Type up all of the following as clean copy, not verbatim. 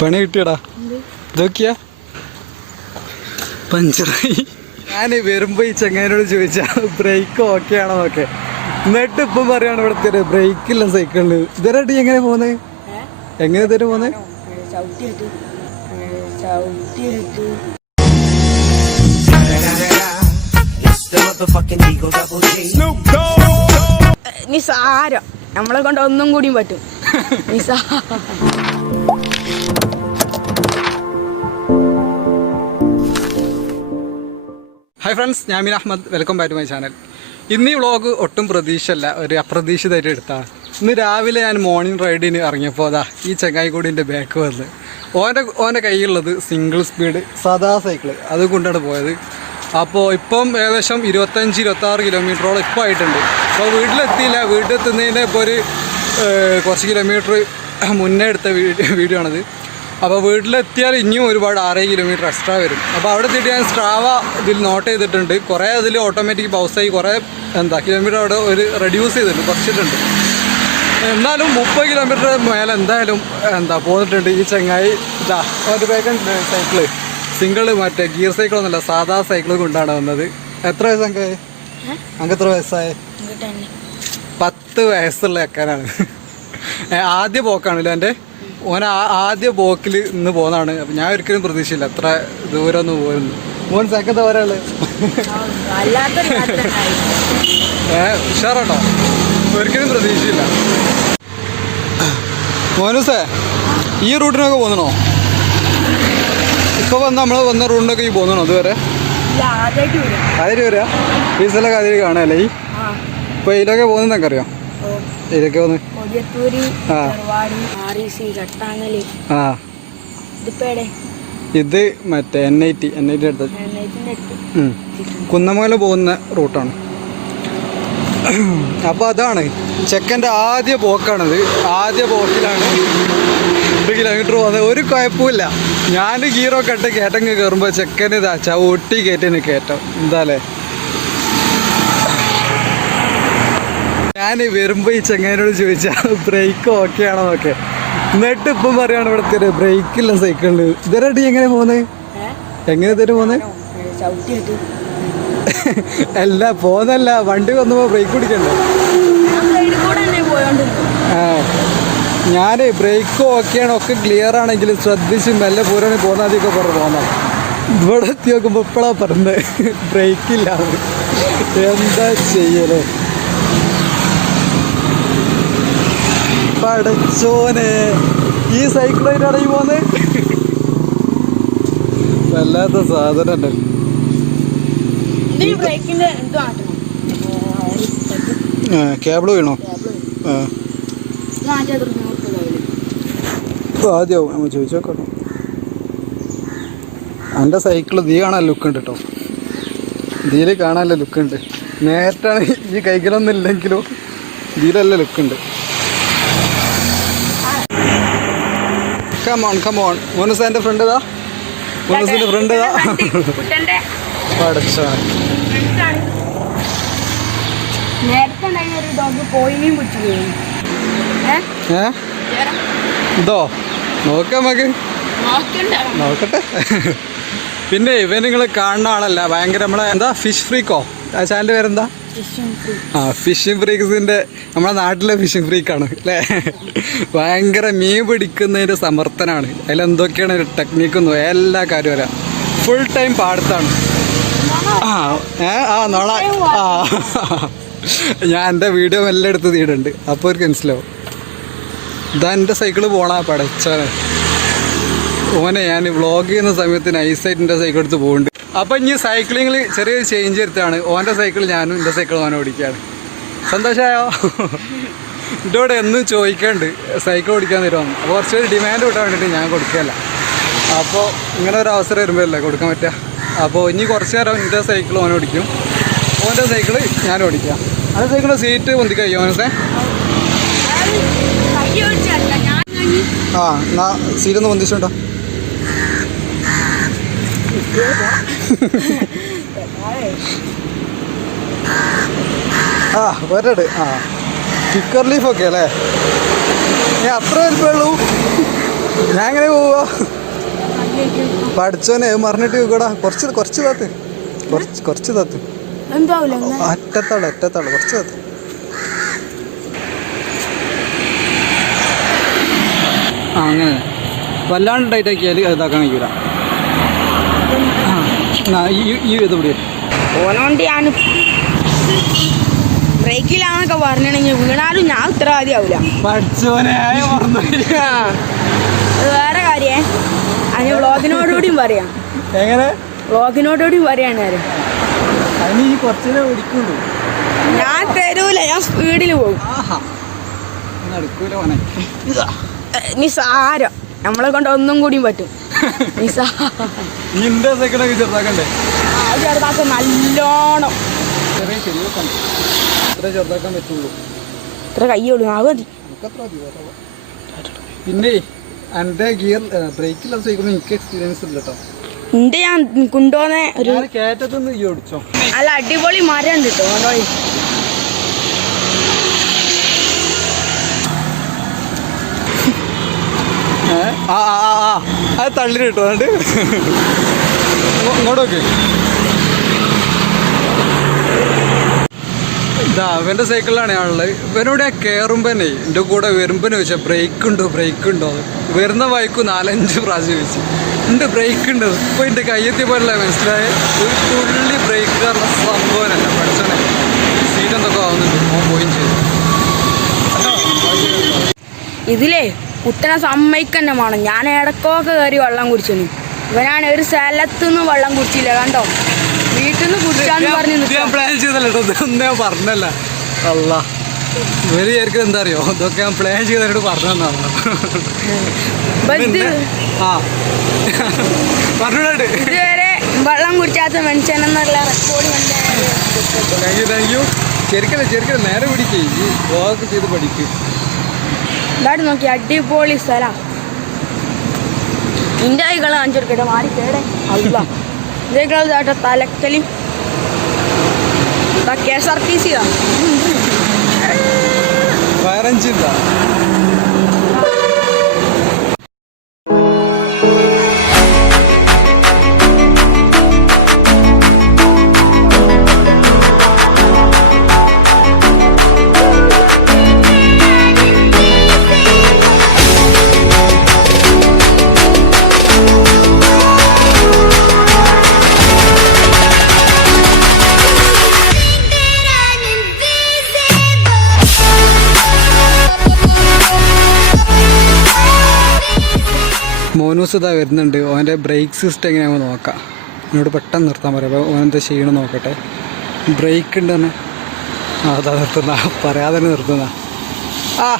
പണി കിട്ടിയടാ ഇതൊക്കെയാ പഞ്ചറായി. ഞാൻ വരുമ്പോ ഈ ചങ്ങാനോട് ചോദിച്ചാ ബ്രേക്ക് ഓക്കെ ആണോ നോക്കെ, എന്നിട്ട് ഇപ്പം പറയാണ് ഇവിടുത്തെ ബ്രേക്കില്ല സൈക്കിളിന്. ഇതരട്ടി എങ്ങനെ പോന്നെ, എങ്ങനെ ഇതുവരെ പോന്നെ? നിസാരം, നമ്മളെ കൊണ്ട് ഒന്നും കൂടിയും പറ്റും. ഹായ് ഫ്രണ്ട്സ്, ഞാൻ മീൻ Ahmed. Welcome back to my channel. ഇന്ന് ഈ വ്ളോഗ് ഒട്ടും പ്രതീക്ഷയല്ല, ഒരു അപ്രതീക്ഷിതമായിട്ട് എടുത്താണ്. ഇന്ന് രാവിലെ ഞാൻ മോർണിംഗ് റൈഡിന് ഇറങ്ങിയപ്പോൾ അതാ ഈ ചങ്ങായിക്കൂടിൻ്റെ ബാക്ക് വന്ന് ഓൻ്റെ കയ്യിലുള്ളത് സിംഗിൾ സ്പീഡ് സാധാ സൈക്കിള് അത് കൊണ്ടാണ് പോയത്. അപ്പോൾ ഇപ്പം ഏകദേശം 25-26 കിലോമീറ്ററോളം ഇപ്പോൾ ആയിട്ടുണ്ട്. അപ്പോൾ വീട്ടിലെത്തിയില്ല, വീട്ടിലെത്തുന്നതിന് ഇപ്പോൾ ഒരു കുറച്ച് കിലോമീറ്റർ മുന്നേ എടുത്ത വീഡിയോ ആണിത്. അപ്പോൾ വീട്ടിലെത്തിയാൽ ഇനിയും ഒരുപാട് 6 കിലോമീറ്റർ എക്സ്ട്രാ വരും. അപ്പോൾ അവിടെ എത്തിയിട്ട് ഞാൻ സ്ട്രാവ ഇതിൽ നോട്ട് ചെയ്തിട്ടുണ്ട്. കുറേ അതിൽ ഓട്ടോമാറ്റിക് പൗസായി കുറേ കിലോമീറ്റർ അവിടെ ഒരു റെഡ്യൂസ് ചെയ്തിട്ടുണ്ട്, കുറച്ചിട്ടുണ്ട്. എന്നാലും 30 കിലോമീറ്റർ മേലെ എന്തായാലും പോന്നിട്ടുണ്ട്. ഈ ചങ്ങായി ഇതാ ഒരു വേഗം സൈക്കിള് സിംഗിൾ, മറ്റേ ഗിയർ സൈക്കിളൊന്നുമല്ല, സാധാ സൈക്കിൾ കൊണ്ടാണ് വന്നത്. എത്ര വയസ്സൊക്കെ അങ്ങ് എത്ര വയസ്സായ? 10 വയസ്സുള്ള അക്കാനാണ്. ആദ്യ പോക്കാണല്ലോ എൻ്റെ ഓൻ. ആദ്യ പോക്കിൽ ഇന്ന് പോകുന്നതാണ്. അപ്പം ഞാൻ ഒരിക്കലും പ്രതീക്ഷയില്ല എത്ര ദൂരം ഒന്ന് പോയിരുന്നു. മോൻ സെക്കൻഡ് വരാള് ഉഷാറാട്ടോ, ഒരിക്കലും പ്രതീക്ഷയില്ല. മോനുസേ, ഈ റൂട്ടിനൊക്കെ പോന്നണോ? ഇപ്പൊ നമ്മൾ വന്ന റൂട്ടിനൊക്കെ ഈ പോന്നണോ ഇതുവരെ? അതിൽ വരാ ഫീസലൊക്കെ അതിൽ കാണാല്ലേ? ഈ ഇപ്പൊ ഇതിലൊക്കെ പോകുന്നതൊക്കെ അറിയാം. ഇതിലൊക്കെ വന്ന് ഇത് മറ്റേ NIT അടുത്ത് കുന്നമംഗലം പോകുന്ന റൂട്ടാണ്. അപ്പോൾ അതാണ് ചെക്കൻ്റെ ആദ്യ പോക്കാണത്. ആദ്യ പോക്കിലാണ് 2 കിലോമീറ്റർ പോകുന്നത്. ഒരു കുഴപ്പമില്ല. ഞാൻ ഗീറൊക്കെ ഇട്ട് കയറ്റങ്ങ് കയറുമ്പോൾ ചെക്കന് ഇതാ ചവിട്ടി കയറ്റിന് കയറ്റം എന്താല്ലേ. ഞാൻ വരുമ്പോൾ ഈ ചങ്ങാനോട് ചോദിച്ചാൽ ബ്രേക്ക് ഓക്കെ ആണോ നോക്കെ, എന്നിട്ട് ഇപ്പം പറയാണ് ഇവിടുത്തെ ബ്രേക്കില്ല സൈക്കിളിന്. ഇതരട്ടി എങ്ങനെ പോകുന്നത്, എങ്ങനെ ഇതുവരെ പോകുന്നത്? അല്ല പോന്നല്ല, വണ്ടി വന്നപ്പോ ബ്രേക്ക് പിടിക്കണ്ടേ? ഞാൻ ബ്രേക്ക് ഓക്കെയാണ്, ഒക്കെ ക്ലിയർ ആണെങ്കിലും ശ്രദ്ധിച്ച് മെല്ലെ പോരാണ് പോന്നാതിയൊക്കെ പറഞ്ഞു പോന്നാൽ. ഇവിടെ എത്തി നോക്കുമ്പോ ഇപ്പഴാ പറഞ്ഞത് ബ്രേക്കില്ല. എന്താ ചെയ്യലേ പടച്ചോനെ, ഈ സൈക്കിളായിട്ടാണ് ഈ പോന്നെ. വല്ലാത്ത സാധനം ഉണ്ട്. കേബിള് വീണോ? ആദ്യമാവും നമ്മൾ ചോദിച്ചു നോക്കട്ടോ. എൻ്റെ സൈക്കിള് നീ കാണാൻ ലുക്ക് ഉണ്ട് കേട്ടോ, ഇതിൽ കാണാനുള്ള ലുക്ക് ഉണ്ട്. നേരത്താണ് ഈ കൈകളൊന്നും ഇല്ലെങ്കിലും ഇതിലല്ല ലുക്ക് ഉണ്ട്. Come on come on. മോനൂസ് ഫ്രണ്ട് ഇതാ, മോനൂസിന്റെ ഫ്രണ്ട് ഇതാ. പഠിച്ചോ, ഇതോ നോക്കാം നമുക്ക്, നോക്കട്ടെ. പിന്നെ ഇവൻ നിങ്ങൾ കാണുന്ന ആളല്ല, ഭയങ്കര നമ്മളെ എന്താ ഫിഷ് ഫ്രീക്കോ ആ ചാനലിൻ്റെ പേരെന്താ? ഫിഷിംഗ് ഫ്രീക്സിന്റെ, നമ്മുടെ നാട്ടിലെ ഫിഷിംഗ് ഫ്രീക്കാണ് അല്ലേ. ഭയങ്കര മീൻ പിടിക്കുന്നതിന്റെ സമർത്ഥനാണ്. അതിലെന്തൊക്കെയാണ് ടെക്നിക്കൊന്നും എല്ലാ കാര്യവും അറിയാം. Full time പാടത്താണ്. നോള ഞാൻ എൻ്റെ വീഡിയോ എല്ലാം എടുത്ത് തീടുണ്ട്, അപ്പോൾ ഒരു മനസ്സിലാവും. ഇതാ എൻ്റെ സൈക്കിള് പോണ പടച്ചാണ് ഓനെ. ഞാൻ വ്ളോഗ് ചെയ്യുന്ന സമയത്ത് നൈസായിട്ട് എൻ്റെ സൈക്കിൾ എടുത്ത് പോകുന്നുണ്ട്. അപ്പം ഇനി സൈക്ലിങ്ങിൽ ചെറിയൊരു ചേഞ്ച് എടുത്താണ്. ഓൻ്റെ സൈക്കിൾ ഞാനും എൻ്റെ സൈക്കിൾ ഓനെ ഓടിക്കുകയാണ്. സന്തോഷമായോ? ഇതോടെ എന്നും ചോദിക്കാണ്ട് സൈക്കിൾ ഓടിക്കാൻ തരുമെന്ന്. അപ്പോൾ കുറച്ചൊരു ഡിമാൻഡ് കിട്ടാൻ വേണ്ടിയിട്ട് ഞാൻ കൊടുക്കുകയല്ല. അപ്പോൾ ഇങ്ങനെ ഒരു അവസരം വരുമ്പോഴല്ലേ കൊടുക്കാൻ പറ്റുക. അപ്പോൾ ഇനി കുറച്ച് നേരം എൻ്റെ സൈക്കിൾ ഓനെ ഓടിക്കും, ഓൻ്റെ സൈക്കിൾ ഞാൻ ഓടിക്കാം. അത് സൈക്കിളിൻ്റെ സീറ്റ് പൊന്തി കഴിയും ഓനസേ. എന്നാ സീറ്റൊന്ന് പൊന്തിച്ചുണ്ടോ? വരട്. കിക്കർ ലീഫൊക്കെ അല്ലേ? അത്ര വലിപ്പമുള്ളൂ. ഞാൻ എങ്ങനെ പോവാ പഠിച്ചോനെ മറിഞ്ഞിട്ട് കൂടാ കുറച്ച് താത്ത് കുറച്ച് താത്ത് എന്താവൂല ഒറ്റത്താള് കുറച്ച് താത്ത് ആ അങ്ങനെ വല്ലാണ്ട് ടൈറ്റ് ആക്കിയാൽ ഇതാക്കാൻ കഴിയൂല ഈ ഇത് പിടി ഓനോണ്ട് ഞാൻ ബ്രേക്കിലാന്നൊക്കെ പറഞ്ഞിട്ടുണ്ടെങ്കിൽ വീണാലും ഞാൻ ഉത്തരവാദിയാവൂല പഠിച്ചോനെ അത് വേറെ കാര്യേ അതിന് വ്ളോഗിനോടുകൂടിയും പറയാം എങ്ങനെ വ്ളോഗിനോടുകൂടിയും പറയാണ് ഞാൻ അതിന് ഈ കുറച്ചിനെ ഓടിക്കുള്ളൂ ഞാൻ തരൂല ഞാൻ സ്പീഡിൽ പോകും നടക്കൂല മോനെ നിസാരം നമ്മളെ കൊണ്ട് ഒന്നും കൂടിയും പറ്റും നിന്റെ സെക്കൻഡൊക്കെ ചെറുതാക്കണ്ടേ അത് ചെറുതാക്കാൻ നല്ലോണം ചെറിയ ശരിയാക്കാൻ ഇത്ര ചെറുതാക്കാൻ പറ്റുള്ളൂ ഇത്ര കയ്യോളൂ അത് മതി പിന്നെ എൻ്റെ ഗിയർ ബ്രേക്കില്ല സൈക്കിൾ എനിക്ക് എക്സ്പീരിയൻസ് ഇല്ല കേട്ടോ ഉണ്ട് ഞാൻ കൊണ്ടുപോകുന്ന ഒരു കയറ്റത്തൊന്ന് ഈ ഓടിച്ചോ നല്ല അടിപൊളി മരം ഉണ്ട് കേട്ടോ കൊണ്ടുപോയി അത് തള്ളിന് കിട്ടോ അതുകൊണ്ട് ഇങ്ങോട്ടൊക്കെ ഇതാ ഇവൻ്റെ സൈക്കിളിലാണ് ഞാനുള്ളത് ഇവനോട് ഞാൻ കയറുമ്പോൾ തന്നെ എൻ്റെ കൂടെ വരുമ്പോൾ ചോദിച്ചാൽ ബ്രേക്ക് ഉണ്ടോ വരുന്ന വായിക്കും 4-5 പ്രാവശ്യം ചോദിച്ചു ഉണ്ട് ബ്രേക്ക് ഉണ്ട് ഇപ്പോൾ എൻ്റെ കയ്യെത്തി പോലല്ലേ മനസ്സിലായ ഒരു തുള്ളി ബ്രേക്ക് കാരണം സംഭവമല്ല പഠിച്ചോണേ സീറ്റ് എന്തൊക്കെ ആവുന്നുണ്ട് പോയും ചെയ്തു ഇതിലേ കുട്ടനെ സമ്മതിക്കന്നെ വേണം ഞാൻ ഇടക്കൊക്കെ കയറി വെള്ളം കുടിച്ചു ഇവനാണ് ഒരു സ്ഥലത്തുനിന്ന് വെള്ളം കുടിച്ചില്ല കണ്ടോ വീട്ടിൽ നിന്ന് കുടിക്കാന്ന് പറഞ്ഞു പ്ലാൻ ചെയ്തല്ലോ ഇതൊന്നും ഞാൻ പറഞ്ഞല്ല അല്ല ഇവര് വിചാരിക്കും എന്താ അറിയോ ഇതൊക്കെ ഞാൻ പ്ലാൻ ചെയ്തവരോട് പറഞ്ഞതാണ് ആ പറഞ്ഞോട്ടെ ഇതുവരെ വെള്ളം കുടിച്ചാത്ത മനുഷ്യനെന്നുള്ള റെക്കോർഡ് താങ്ക് യു ശരിക്കല്ലേ നേരെ പിടിക്കേ ഈ വർക്ക് ചെയ്ത് പഠിക്കും ഇതായിട്ട് നോക്കി അടിപൊളി സ്ഥലം നിന്റെ കൈകൾ കാണിച്ചു കൊടുക്കട്ടെ മാറി കേടെ അല്ല ഇതേക്കളായിട്ട് തലക്കലും KSRTC പതിനഞ്ചില്ല മോനൂസ് ഇതാ വരുന്നുണ്ട് ഓൻ്റെ ബ്രേക്ക് സിസ്റ്റം എങ്ങനെയാണെന്ന് നോക്കാം എന്നോട് പെട്ടെന്ന് നിർത്താൻ പറയാം അപ്പോൾ ഓനെന്താ ചെയ്യണം നോക്കട്ടെ ബ്രേക്ക് ഉണ്ട് തന്നെ അതാ നിർത്തുന്ന പറയാതെ തന്നെ നിർത്തുന്ന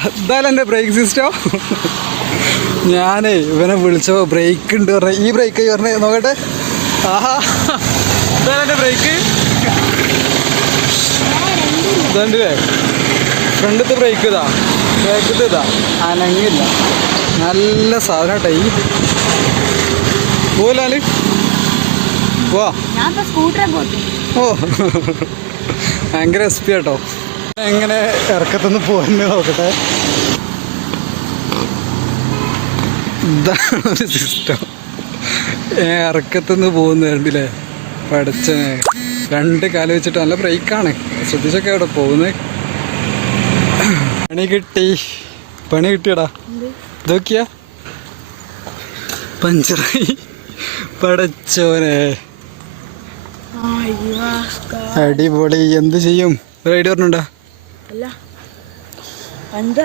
എന്തായാലും എൻ്റെ ബ്രേക്ക് സിസ്റ്റം ഞാനേ ഇവനെ വിളിച്ചപ്പോൾ ബ്രേക്ക് ഉണ്ട് പറഞ്ഞ ഈ ബ്രേക്ക് പറഞ്ഞേ നോക്കട്ടെ എന്തായാലും എൻ്റെ ബ്രേക്ക് ഇതുണ്ടല്ലേ ഫ്രണ്ടത്തെ ബ്രേക്ക് ബാക്കത്തെ അനങ്ങില്ല നല്ല സാധനം കേട്ടോ ഈ പോലാല് പോവാ ഓ ഭയങ്കര എസ്പി കേട്ടോ എങ്ങനെ ഇറക്കത്തുനിന്ന് പോകുന്നത് നോക്കട്ടെ ഇതാണ് ഒരു സിസ്റ്റം ഇറക്കത്തുനിന്ന് പോകുന്നത് കണ്ടില്ലേ പഠിച്ചനെ 2 കാല് വെച്ചിട്ട് നല്ല ബ്രേക്കാണ് ശ്രദ്ധിച്ചൊക്കെ അവിടെ പോകുന്നത് പണി കിട്ടിയടാ ഇതൊക്കെയാ പഞ്ചറായി പടച്ചോനെ അടിപൊളി എന്ത് ചെയ്യും റൈഡ് പറഞ്ഞുണ്ടാ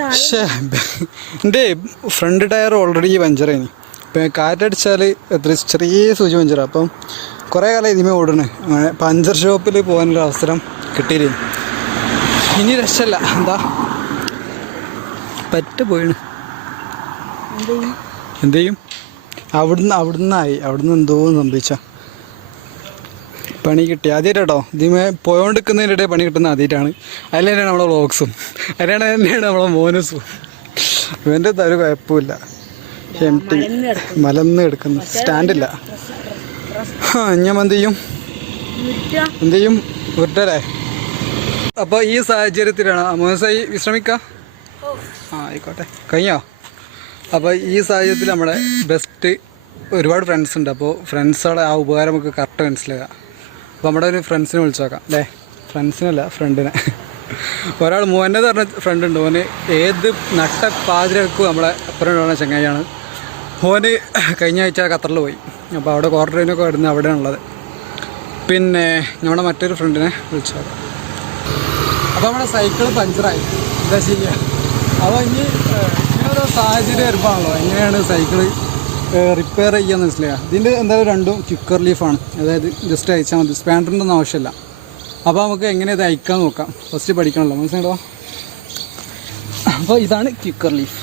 പക്ഷേ എൻ്റെ ഫ്രണ്ട് ടയർ ഓൾറെഡി പഞ്ചറായിന് ഇപ്പം കാറ്റടിച്ചാൽ എത്ര ചെറിയ സൂചി പഞ്ചറാണ് അപ്പം കുറേ കാലം ഇതിമേ ഓടണേ അങ്ങനെ പഞ്ചർ ഷോപ്പിൽ പോകാനുള്ള അവസരം കിട്ടിയില്ല ഇനി രക്ഷല്ല എന്താ പറ്റ പോയിണ് എന്ത് ചെയ്യും അവിടുന്ന് എന്തോ സംഭവിച്ച പണി കിട്ടി ആദ്യമായിട്ടോ ഇതിമേ പോയോണ്ടിരിക്കുന്നതിൻ്റെ പണി കിട്ടുന്ന ആദ്യമായിട്ടാണ് അതിൽ തന്നെയാണ് നമ്മളെ വ്ളോഗ്സും അതിലാണ് തന്നെയാണ് നമ്മളെ മോനസും ഇവൻ്റെ ഒരു കുഴപ്പമില്ല മലന്ന് എടുക്കുന്നു സ്റ്റാൻഡില്ല ഞാൻ എന്ത് ചെയ്യും വിട്ടല്ലേ അപ്പോൾ ഈ സാഹചര്യത്തിലാണ് മോനസായി വിശ്രമിക്കാം ആയിക്കോട്ടെ കഴിഞ്ഞോ അപ്പോൾ ഈ സാഹചര്യത്തിൽ നമ്മുടെ ബെസ്റ്റ് ഒരുപാട് ഫ്രണ്ട്സ് ഉണ്ട്. അപ്പോൾ ഫ്രണ്ട്സുകളെ ആ ഉപകാരം നമുക്ക് കറക്റ്റ് മനസ്സിലാക്കാം. അപ്പോൾ നമ്മുടെ ഒരു ഫ്രണ്ട്സിനെ വിളിച്ചു നോക്കാം അല്ലേ? ഫ്രണ്ട്സിനല്ല, ഫ്രണ്ടിനെ. ഒരാൾ മോനെ പറഞ്ഞ ഫ്രണ്ട് ഉണ്ട്. ഓന് ഏത് നട്ട പാതിരക്കും നമ്മളെ അപ്പുറം ഉള്ള ചങ്ങായിയാണ്. ഓന് കഴിഞ്ഞ ആഴ്ച ഖത്തറിൽ പോയി. അപ്പോൾ അവിടെ ക്വാർട്ടറിനൊക്കെ വരുന്നത് അവിടെയാണുള്ളത്. പിന്നെ നമ്മുടെ മറ്റൊരു ഫ്രണ്ടിനെ വിളിച്ചു നോക്കാം. അപ്പോൾ നമ്മുടെ സൈക്കിൾ പഞ്ചറായി, എന്താ ചെയ്യുക? അപ്പോൾ ഇങ്ങനൊരു സാഹചര്യം വരുമ്പോഴാണല്ലോ എങ്ങനെയാണ് സൈക്കിള് റിപ്പയർ ചെയ്യാന്ന് മനസ്സിലാക്കുക. ഇതിൻ്റെ എന്തായാലും രണ്ടും ക്വിക്കർ ലീഫാണ്, അതായത് ജസ്റ്റ് അയച്ചാൽ മതി, സ്പാൻഡറിൻ്റെ ഒന്നും ആവശ്യമില്ല. അപ്പോൾ നമുക്ക് എങ്ങനെ ഇത് അയക്കാൻ നോക്കാം. ഫസ്റ്റ് പഠിക്കണമല്ലോ, മനസ്സിലായോ? അപ്പോൾ ഇതാണ് ക്വിക്കർ ലീഫ്.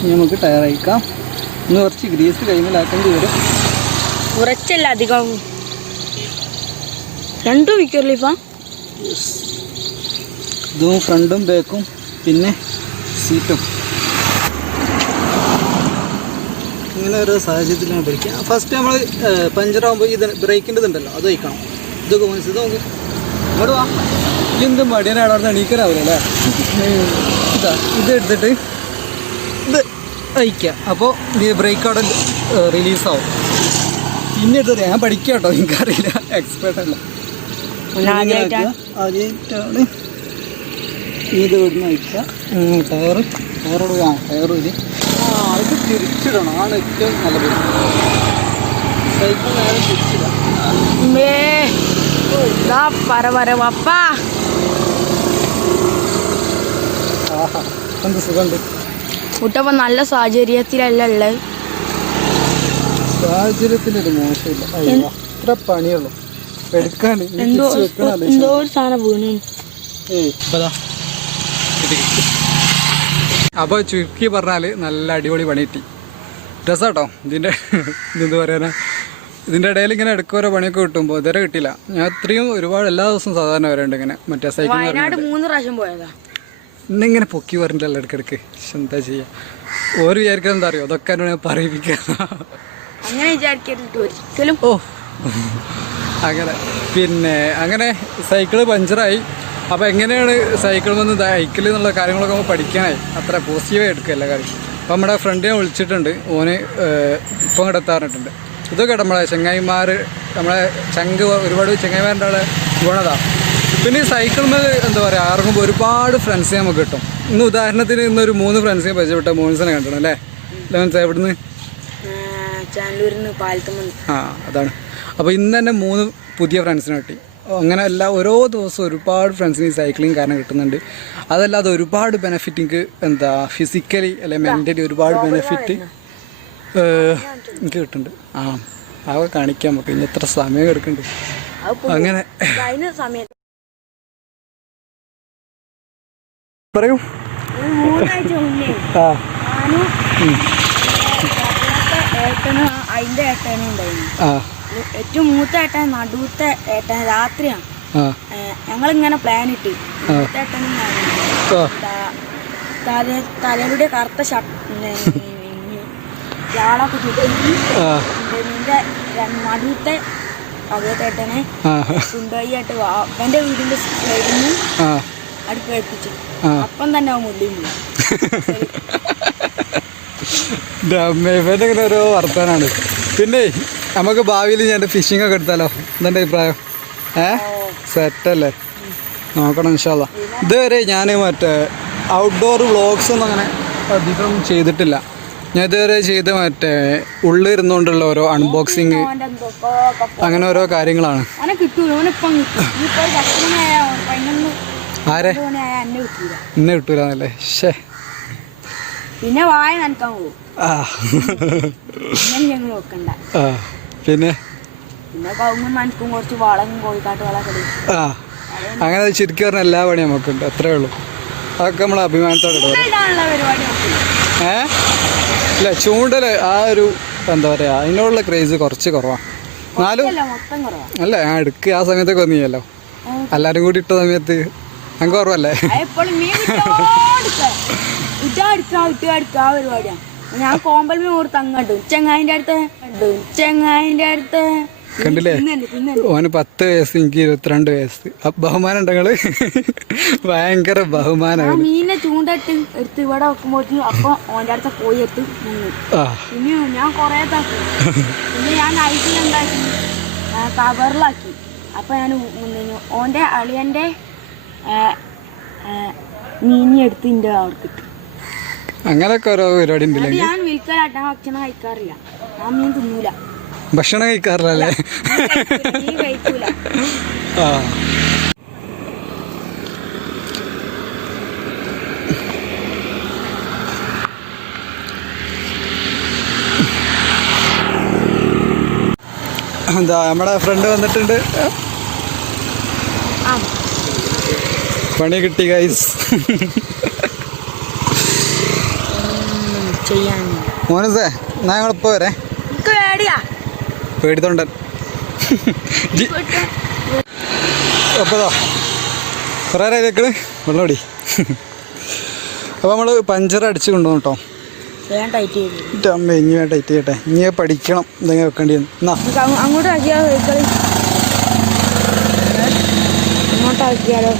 ഇനി നമുക്ക് ടയർ അയക്കാം. ഇന്ന് കുറച്ച് ഗ്രീസ് കൈമിലാക്കേണ്ടി വരും. കുറച്ചല്ല അധികം. രണ്ടും ക്വിക്കർ ലീഫാ? ഇതും ഫ്രണ്ടും ബാക്കും പിന്നെ സീറ്റും. ഇങ്ങനെ ഓരോ സാഹചര്യത്തിലാണ് പഠിക്കുക. ഫസ്റ്റ് നമ്മൾ പഞ്ചറാകുമ്പോൾ ഇത് ബ്രേക്കിൻ്റെ ഇതുണ്ടല്ലോ, അത് വയ്ക്കണം. ഇതൊക്കെ മനസ്സിൽ നോക്ക്. ഇവിടെ വാ, എന്തും മടിയനാണ് അവിടെ എണീക്കാനാവില്ല അല്ലേ? ഇത് എടുത്തിട്ട് ഇത് അയക്കുക. അപ്പോൾ ഈ ബ്രേക്ക് അവിടെ റിലീസാവും. പിന്നെ എടുത്തിട്ട് ഞാൻ പഠിക്കുക കേട്ടോ, എനിക്കറിയില്ല, എക്സ്പേർട്ടല്ല. ആദ്യമായിട്ടാണ് ഇത് ഇവിടുന്ന് അയക്കുക. ടയറോട് ഇത് ഇത് തിരിച്ചിടണം, ആണ് ഏറ്റവും നല്ലത്. സൈക്കിൾ നേരെ തിരിച്ചിടാം. ആഹാ, എന്ത് സുഖമുണ്ട്. കുട്ടപ്പം നല്ല സാഹചര്യത്തിലല്ല ഉള്ളത്. സാഹചര്യത്തിനൊരു മോശമില്ല, അത്ര പണിയുള്ളൂ എടുക്കാൻ. എന്തോ ഒരു സാധനം വീണു. അപ്പോൾ ചുരുക്കി പറഞ്ഞാൽ നല്ല അടിപൊളി പണി കിട്ടി. രസാട്ടോ ഇതിൻ്റെ. ഇതെന്ത് പറയാനാ, ഇതിൻ്റെ ഇടയിൽ ഇങ്ങനെ ഇടയ്ക്ക് പണിയൊക്കെ കിട്ടുമ്പോൾ ഇതുവരെ കിട്ടില്ല. ഞാൻ അത്രയും ഒരുപാട് എല്ലാ ദിവസവും സാധാരണ വരണ്ട് ഇങ്ങനെ മറ്റേ സൈക്കിൾ. വയനാട് 3 പ്രാവശ്യം പോയതാ. ഇന്നിങ്ങനെ പൊക്കി പറഞ്ഞിട്ടല്ല ഇടയ്ക്കിടയ്ക്ക്. എന്താ ചെയ്യുക, ഓരോ വിചാരിക്കാൻ എന്താ അറിയോ, അതൊക്കെ എന്നോട് ഞാൻ പറയിപ്പിക്കുക. അങ്ങനെ വിചാരിക്കരുത് ഒരിക്കലും. ഓ അങ്ങനെ പിന്നെ അങ്ങനെ സൈക്കിള് പഞ്ചറായി. അപ്പോൾ എങ്ങനെയാണ് സൈക്കിളിൽ നിന്ന് അയക്കൽ എന്നുള്ള കാര്യങ്ങളൊക്കെ നമ്മൾ പഠിക്കാനായി. അത്ര പോസിറ്റീവായി എടുക്കുകയല്ല കാര്യം. അപ്പോൾ നമ്മുടെ ഫ്രണ്ടിനെ വിളിച്ചിട്ടുണ്ട്, ഓന് ഇപ്പം ഇങ്ങോട്ട് എത്താറിട്ടുണ്ട്. ഇതൊക്കെ നമ്മളെ ചങ്ങായിമാർ, നമ്മളെ ചങ്ക് ഒരുപാട് ചങ്ങായിമാരുടെ ആളെ ഗുണതാണ്. പിന്നെ ഈ സൈക്കിളിൽ എന്താ പറയുക, ഇറങ്ങുമ്പോൾ ഒരുപാട് ഫ്രണ്ട്സിനെ നമുക്ക് കിട്ടും. ഇന്ന് ഉദാഹരണത്തിന് ഇന്നൊരു 3 ഫ്രണ്ട്സിനെ പരിചയപ്പെട്ട മോൻസിനെ കണ്ടിട്ടുണ്ട് അല്ലേ? എവിടുന്ന്? ആ, അതാണ്. അപ്പോൾ ഇന്ന് തന്നെ 3 പുതിയ ഫ്രണ്ട്സിനെ കിട്ടി. അങ്ങനെ അല്ല, ഓരോ ദിവസവും ഒരുപാട് ഫ്രണ്ട്സിന് ഈ സൈക്ലിങ് കാരണം കിട്ടുന്നുണ്ട്. അതല്ലാതെ ഒരുപാട് ബെനിഫിറ്റ് എനിക്ക് എന്താ ഫിസിക്കലി അല്ലെ മെൻ്റലി ഒരുപാട് ബെനിഫിറ്റ് എനിക്ക് കിട്ടുന്നുണ്ട്. അതൊക്കെ കാണിക്കാൻ നമുക്ക് ഇനി എത്ര സമയം എടുക്കുന്നുണ്ട്. അങ്ങനെ പറയൂ. ഏറ്റവും മൂത്ത ഏട്ടൻ, നടുവത്തെ ഏട്ടൻ രാത്രിയാണ്. ഞങ്ങളിങ്ങനെ പ്ലാൻ ഇട്ട് ഏട്ടനും തലയുടെ കറുത്ത ഷാളൊക്കെ നിന്റെ നടുവത്തെ അതേട്ടനെ സുന്ദരിയായിട്ട് അവന്റെ വീടിന്റെ സൈഡിൽ നിന്ന് അടുപ്പ് കഴിപ്പിച്ചു. അപ്പം തന്നെ അവൻ മുള്ളില്ല. ഇവന്റെ ഓരോ വർത്താനാണ്. പിന്നെ നമുക്ക് ഭാവിയിൽ ഞാൻ ഫിഷിംഗ് ഒക്കെ എടുത്താലോ? എന്താ അഭിപ്രായം? സെറ്റല്ലേ? നോക്കണം ഇൻഷാ അല്ലാ. ഇതുവരെ ഞാൻ മറ്റേ ഔട്ട്ഡോർ വ്ളോഗ്സ് ഒന്നും അങ്ങനെ അധികം ചെയ്തിട്ടില്ല. ഞാൻ ഇതുവരെ ചെയ്ത് മറ്റേ ഉള്ളിരുന്നുകൊണ്ടുള്ള ഓരോ അൺബോക്സിങ് അങ്ങനെ ഓരോ കാര്യങ്ങളാണ്. ആരെ ഇന്നെ കിട്ടൂലെന്നല്ലേ? ശേ, പിന്നെ വായ നനക്കാൻ പോകും. പിന്നെ കുറച്ച് വളം കോഴിക്കാട്ട് വളക്കടി. അങ്ങനെ ചുരുക്കി പറഞ്ഞ എല്ലാ പണിയും നമുക്കുണ്ട്, അത്രേ ഉള്ളൂ. അതൊക്കെ നമ്മൾ അഭിമാനത്തോടെ ഇല്ല. ചൂണ്ടൽ ആ ഒരു എന്താ പറയാ, അതിനോടുള്ള ക്രേസ് കുറച്ച് കുറവാണ്. എന്നാലും അല്ല, ഞാൻ എടുക്കുക ആ സമയത്തൊക്കെ വന്നില്ലല്ലോ, എല്ലാരും കൂടി ഇട്ട സമയത്ത് ഞങ്ങൾക്ക് കുറവല്ലേ. പരിപാടിയാണ്. ഞാൻ കോമ്പൽ ഓർത്ത് അങ്ങോട്ട് ചെങ്ങായിന്റെ അടുത്ത് കണ്ടില്ലേ? ഓന് 10 വയസ്സ്, എനിക്ക് 22 വയസ്സ്. ബഹുമാനം ഉണ്ടെങ്കില് ഭയങ്കര ബഹുമാനമാണ്. മീനെ ചൂണ്ടിട്ട് എടുത്ത് ഇവിടെ വെക്കുമ്പോഴത്തേക്കും അപ്പൊ ഓൻ്റെ അടുത്ത് പോയി എത്തും. പിന്നെ ഞാൻ കൊറേ താക്കി. പിന്നെ ഞാൻ ഐസിലുണ്ടാക്കി കവറിലാക്കി. അപ്പൊ ഞാൻ ഓൻ്റെ അളിയൻ്റെ മീനി എടുത്ത് ഇന്റെ അവർക്ക് ഇട്ടു. അങ്ങനൊക്കെ ഓരോ പരിപാടി ഉണ്ടല്ലേ? ഞാൻ വിൽക്കലാട്ട ഭക്ഷണം കഴിക്കാറില്ല. ഞാൻ മീൻ തിന്നൂല. ഭക്ഷണം കഴിക്കാറില്ലല്ലേ? നീ കഴിക്കൂല. ആ എന്താ നമ്മുടെ ഫ്രണ്ട് വന്നിട്ടുണ്ട്. പണി കിട്ടി ഗൈസ്. മോനസേ എന്നാ ഞങ്ങളിപ്പോ വരെ. പേടിത്തൊണ്ടൻ. അപ്പതാ കുറേ നേരം വെള്ളം ഓടി. അപ്പോൾ നമ്മൾ പഞ്ചർ അടിച്ച് കൊണ്ടുപോകും കേട്ടോ. അമ്മ ഇനി ടൈറ്റ് ചെയ്യട്ടെ. ഇനി പഠിക്കണം എന്തെങ്കിലും വെക്കേണ്ടി എന്നാ അങ്ങോട്ട് ആക്കിയാലോ? അങ്ങോട്ടാക്കിയാലോ?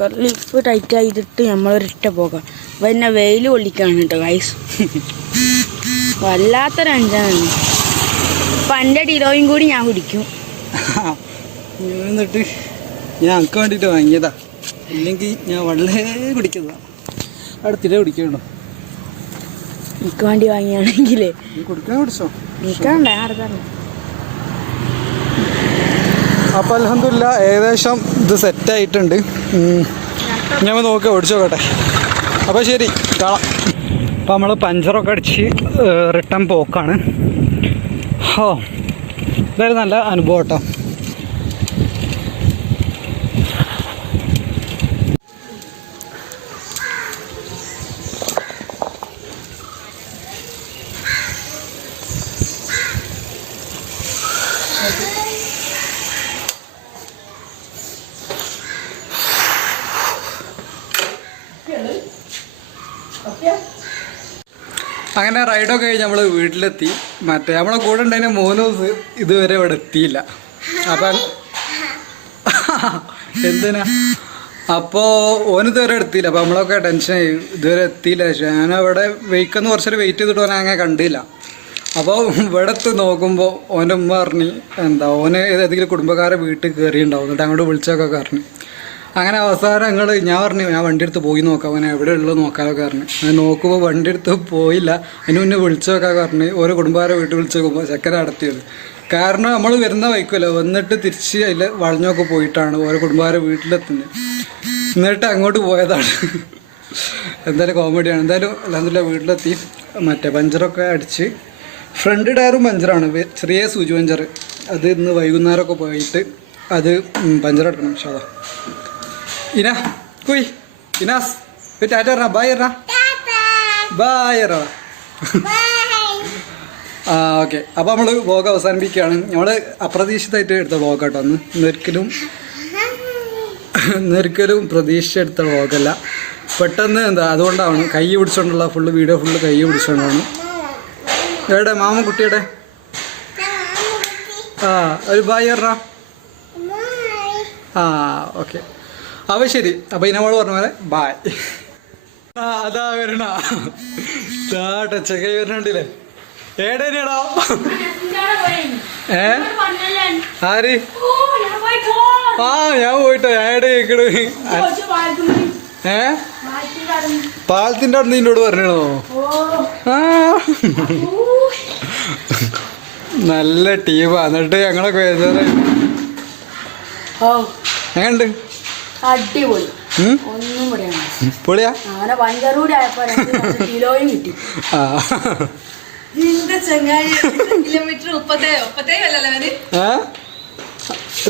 കർലീഫ് ടൈറ്റ് ചെയ്തിട്ട് നമ്മളൊരിട്ട പോകാം. അപ്പം എന്നെ വെയിൽ കൊള്ളിക്കാണ് കേട്ടോ ഗൈസ്. വല്ലാത്തൊരഞ്ചാണ്. അപ്പം എൻ്റെ ഡിലോയും കൂടി ഞാൻ കുടിക്കും. എന്നിട്ട് ഞാൻ എനിക്ക് വേണ്ടിയിട്ട് വാങ്ങിയതാ. ഇല്ലെങ്കിൽ ഞാൻ വളരെ കുടിക്കുന്നതാ. അടുത്തിടെ കുടിക്കണ്ടോ? എനിക്ക് വേണ്ടി വാങ്ങിയാണെങ്കിലേ കുടിക്കാൻ കുടിച്ചോ? നിൽക്കണ്ടേ അടുത്താണ്. അപ്പോൾ അൽഹംദുലില്ലാ ഏകദേശം ഇത് സെറ്റായിട്ടുണ്ട്. ഞാൻ നോക്കി ഓടിച്ചു നോക്കട്ടെ. അപ്പോൾ ശരി, കാണാം. അപ്പോൾ നമ്മൾ പഞ്ചറൊക്കെ അടിച്ച് റിട്ടേൺ പോക്കാണ്. ഇതായാലും നല്ല അനുഭവം കേട്ടോ. അങ്ങനെ റൈഡൊക്കെ കഴിഞ്ഞ് നമ്മൾ വീട്ടിലെത്തി. മറ്റേ നമ്മളെ കൂടെ ഉണ്ടായിരുന്ന 3 ദിവസം ഇതുവരെ ഇവിടെ എത്തിയില്ല. അപ്പം എന്തിനാ അപ്പോൾ ഓനിതുവരെ എടുത്തില്ല. അപ്പോൾ നമ്മളൊക്കെ ടെൻഷനായി, ഇതുവരെ എത്തിയില്ല. ഞാനവിടെ വെയിക്കൊന്ന് കുറച്ചൊരു വെയിറ്റ് ചെയ്തിട്ട് ഓനെ അങ്ങനെ കണ്ടില്ല. അപ്പോൾ ഇവിടെ എത്തി നോക്കുമ്പോൾ ഓൻ്റെ ഉമ്മ പറഞ്ഞു എന്താ ഓന് ഏതെങ്കിലും കുടുംബക്കാരെ വീട്ടിൽ കയറിയിട്ടുണ്ടാവും. എന്നിട്ട് അങ്ങോട്ട് വിളിച്ചൊക്കെ പറഞ്ഞു. അങ്ങനെ അവസാനം ഞാൻ പറഞ്ഞു ഞാൻ വണ്ടി എടുത്ത് പോയി നോക്കാം, അവനെ എവിടെ ഉള്ളത് നോക്കാനൊക്കെ പറഞ്ഞു. ഞാൻ നോക്കുമ്പോൾ വണ്ടി എടുത്ത് പോയില്ല. അതിന് മുന്നേ വിളിച്ചൊക്കെ പറഞ്ഞ് ഓരോ കുടുംബക്കാരെ വീട്ടിൽ വിളിച്ച് നോക്കുമ്പോൾ ചെക്കൻ നടത്തിയത്. കാരണം നമ്മൾ വരുന്ന വൈക്കുമല്ലോ, വന്നിട്ട് തിരിച്ച് അതിൽ വളഞ്ഞൊക്കെ പോയിട്ടാണ് ഓരോ കുടുംബക്കാരെ വീട്ടിലെത്തുന്നത്. എന്നിട്ട് അങ്ങോട്ട് പോയതാണ്. എന്തായാലും കോമഡിയാണ്. എന്തായാലും അൽഹംദുലില്ലാ വീട്ടിലെത്തി. മറ്റേ പഞ്ചറൊക്കെ അടിച്ച് ഫ്രണ്ട് ടയറും പഞ്ചറാണ്, ചെറിയ സൂചി പഞ്ചർ. അത് ഇന്ന് വൈകുന്നേരമൊക്കെ പോയിട്ട് അത് പഞ്ചറെടുക്കണം. ഷാദാ ഇനാ കുയ് ഇനാസ് ടാറ്റ പറഞ്ഞ ബായ് പറഞ്ഞ ബായ് പറഞ്ഞ. ആ ഓക്കെ. അപ്പോൾ നമ്മൾ വ്ലോഗ് അവസാനിപ്പിക്കുകയാണ്. നമ്മൾ അപ്രതീക്ഷിതമായിട്ട് എടുത്ത വ്ലോഗ് കേട്ടോ. ഇന്നൊരിക്കലും പ്രതീക്ഷ എടുത്ത വ്ലോഗല്ല. പെട്ടെന്ന് എന്താ അതുകൊണ്ടാണ് കൈ പിടിച്ചോണ്ടുള്ള വീഡിയോ ഫുള്ള് കൈ പിടിച്ചോണ്ടാണ്. എവിടെ മാമ കുട്ടിയുടെ ഒരു ബായ് പറഞ്ഞ. ഓക്കെ. അപ്പോൾ ശരി. അപ്പോൾ ഇനോട് പറഞ്ഞ പോലെ ബായ്. അതാ വരണ ചെക്കൈ വരണുണ്ടല്ലേ? ഏടേനാടാ? ആര്? ഞാൻ പോയിട്ടോ. ഞാൻ ഏടെ കേക്കണ്? പാലത്തിന്റെ അവിടെ നിന്നോട് പറഞ്ഞോ? നല്ല ടീമാ. എന്നിട്ട് ഞങ്ങളൊക്കെ എങ്ങനുണ്ട്? അടിപൊളി. ഒന്നും പൊളിയാ. അങ്ങനെ പഞ്ചറൂടി ആയപ്പോ 2 കിലോയും കിട്ടി.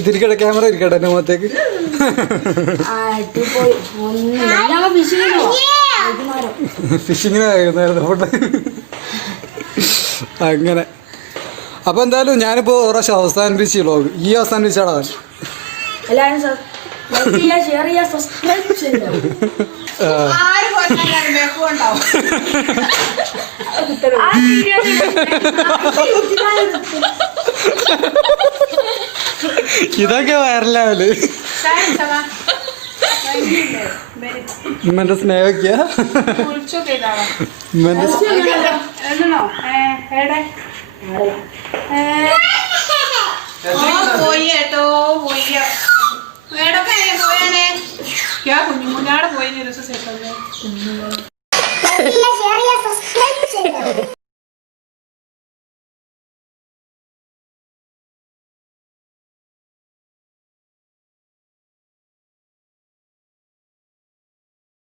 തിരിക്കട്ടെ, ക്യാമറ ഇരിക്കട്ടെ എന്റെ മുഖത്തേക്ക്. അടിപൊളി. ഒന്നും വൈകുന്നേരം ഫിഷിങ്ങിന് കഴിയുന്നായിരുന്നു ഫുഡ്. അങ്ങനെ അപ്പോൾ എന്തായാലും ഞാനിപ്പോൾ ഒരു പ്രാവശ്യം അവസാനിപ്പിച്ച് വ്ളോഗ് ഈ അവസാനിപ്പിച്ചാടാ. എല്ലാവരും ലൈക്ക് ചെയ്യുക, ഷെയർ ചെയ്യുക, സബ്സ്ക്രൈബ് ചെയ്യുക. ആ വീഡിയോ ഇതൊക്കെ വൈറലാവല്. ഉമ്മന്റെ സ്നേഹമൊക്കെയാ. ഉമ്മന്റെ कुछ मुझे